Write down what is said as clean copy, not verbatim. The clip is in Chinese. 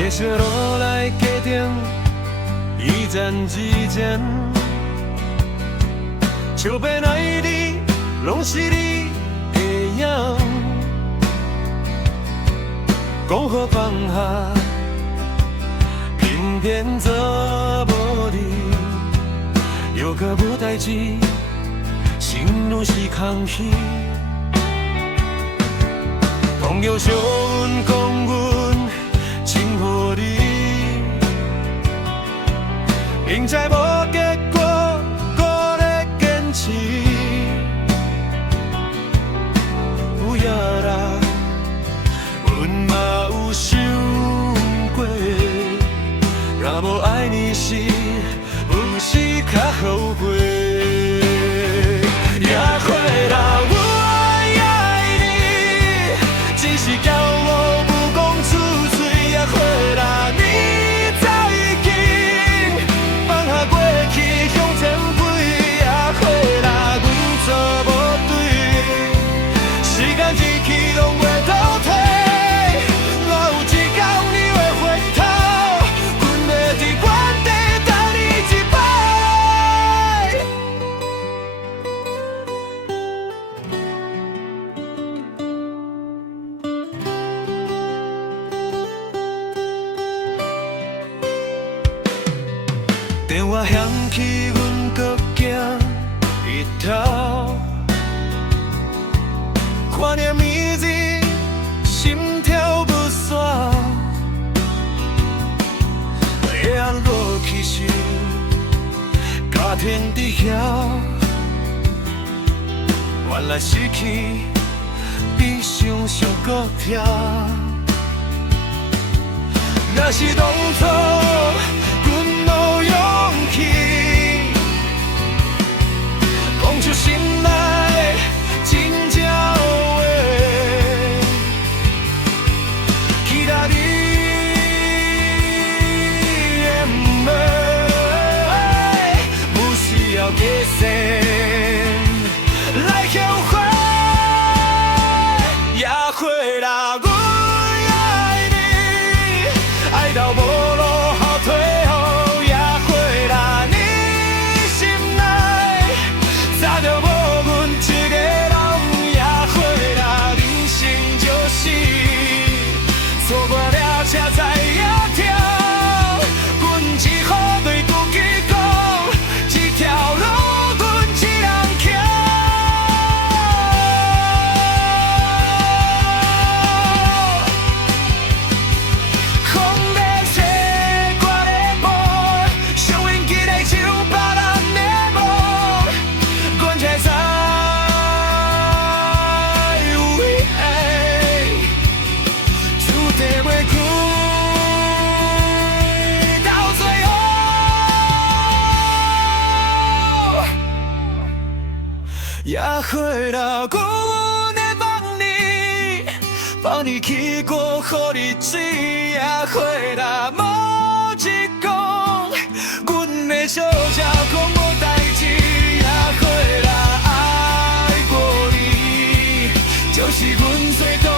夜色落来家庭，一战之前，手边爱你，拢是你的影。讲好放下，偏偏做无你，又搁无代志，心愈是空虚。朋友相阮讲阮情无你，明知无结果，搁咧坚持。不要啦，阮嘛有想过，若无爱你时，有时较后悔。也会啦，我爱你，只是骄傲不讲出嘴。也会啦，你早已经放下过去向前飞。也会啦，阮做无对，时间一去拢袂倒退。若有一天你会回头，阮会伫原地等你一摆。电话响起，阮搁惊一跳，看念名字，心跳不煞。夜暗落去时，家庭伫遐，原来失去比想象搁痛。若是当初阮无勇气，讲出心内真正话，期待你的不会，不需要解释来后悔。也会啦，阮爱你，爱到无路好退后。也会啦，你心内早就无阮一个人。也会啦，人生就是错过了车才会跳。阮只好对自己讲，这条路阮一人行。风在吹，我在摸，想运气来像别人的梦，阮才知有遗憾，注定袂开到最后。也会啦，阮会放你，放你去过好日子。也会啦，无一讲，阮的小姐讲无代志。也会啦，爱过你，就是阮最大